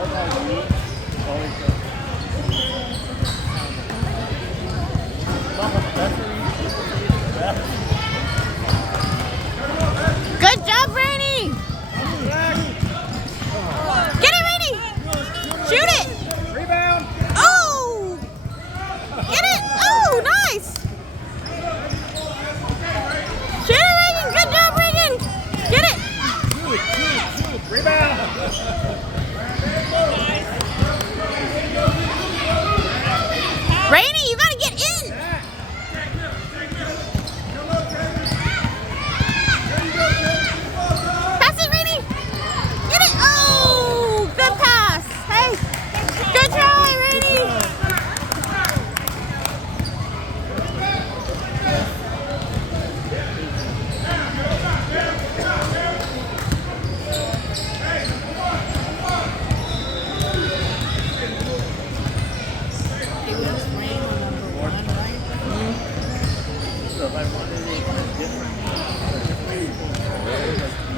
Good job, Rainey! Get it, Rainey! Shoot it! Rebound! Oh! Get it! Oh, nice! Shoot it, Reagan! Good job, Reagan! Get it! Shoot! Rebound! Rainey, you gotta get in! Pass it, Rainey! Get it! Oh! Good pass! Hey! Good try, Rainey!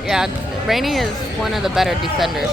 Yeah, Rainey is one of the better defenders.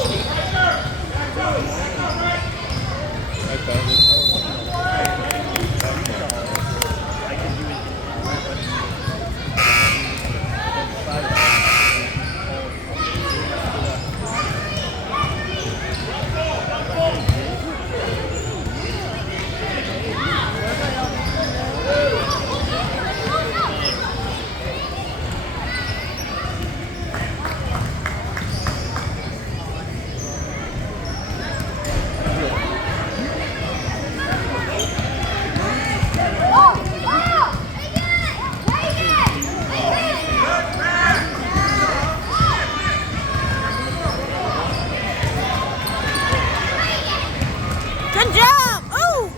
Good job! Oh!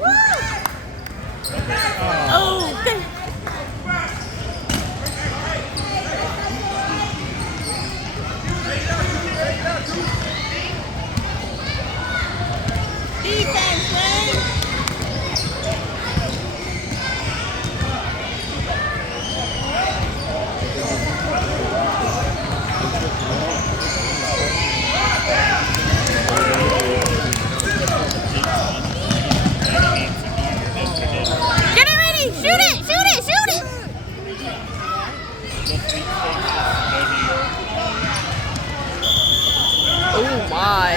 Oh, good. Defense, Wayne! Get it ready! Shoot it! Shoot it! Shoot it! Oh my.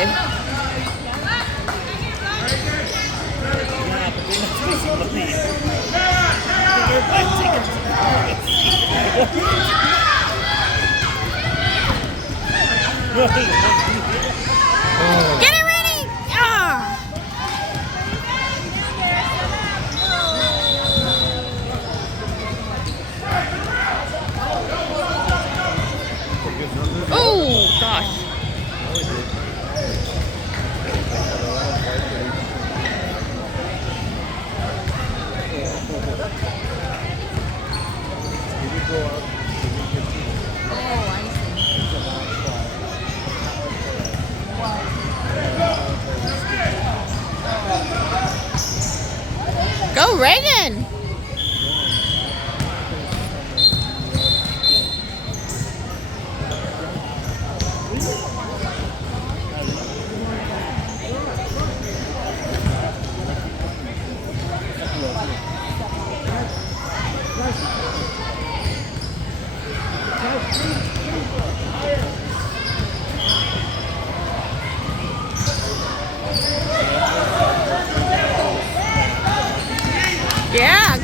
Get it ready! Ah! Oh gosh. Go Reagan! Yeah.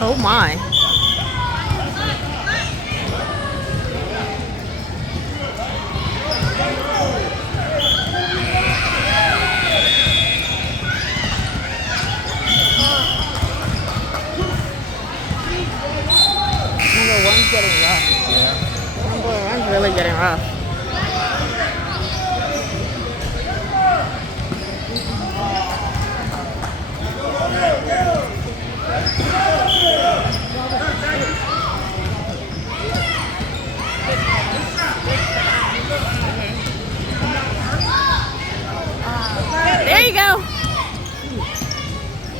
Oh my. Number one's getting rough. Yeah. Number one's really getting rough. There you go.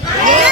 Yeah.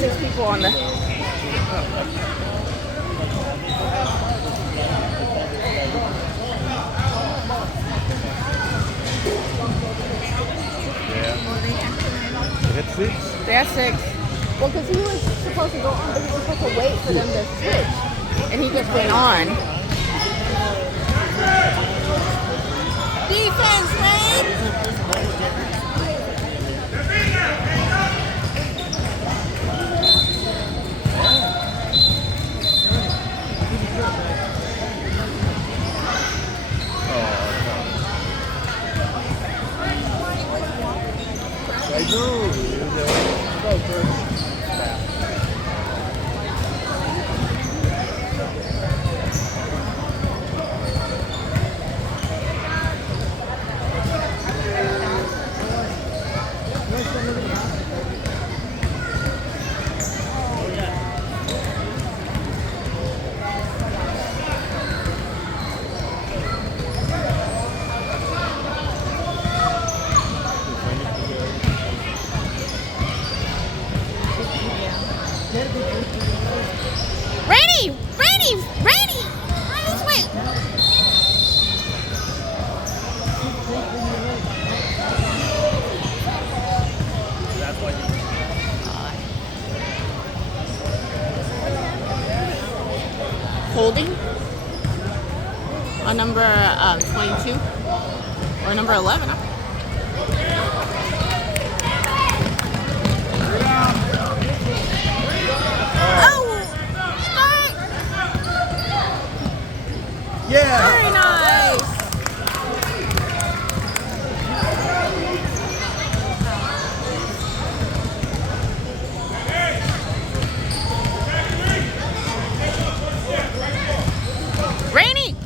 6 people on the. Hit 6. They had 6. Well, because he was supposed to go on, but he was supposed to wait for them to switch. And he just went on. Defense, man! I do. Rainy! Rainy! Rainy! Run this way! Holding on number 22 or number 11. Yeah. Very nice. Rainy.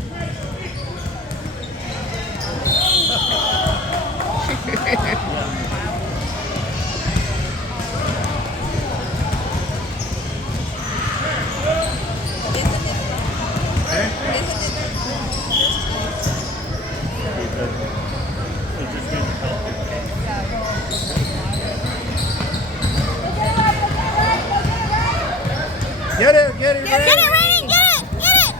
Get it, get it, Get it, Rainy. Get it. Get it.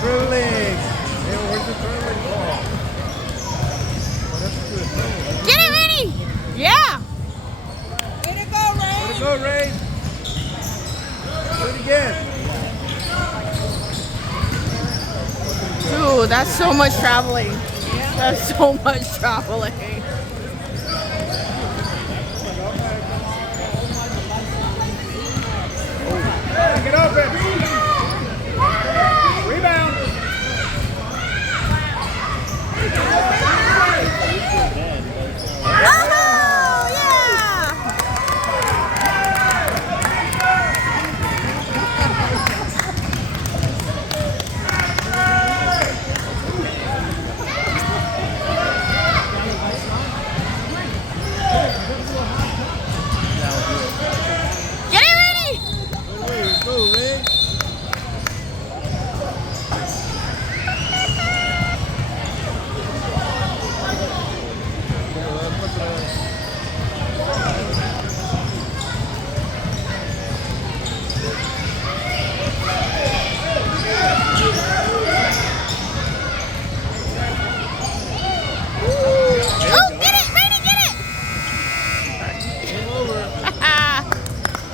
Curling. Hey, where's the curling ball? Oh, that's good. Get it, Rainy. Yeah. Let it go, Ray. Do it again. Dude, that's so much traveling. That's so much traveling.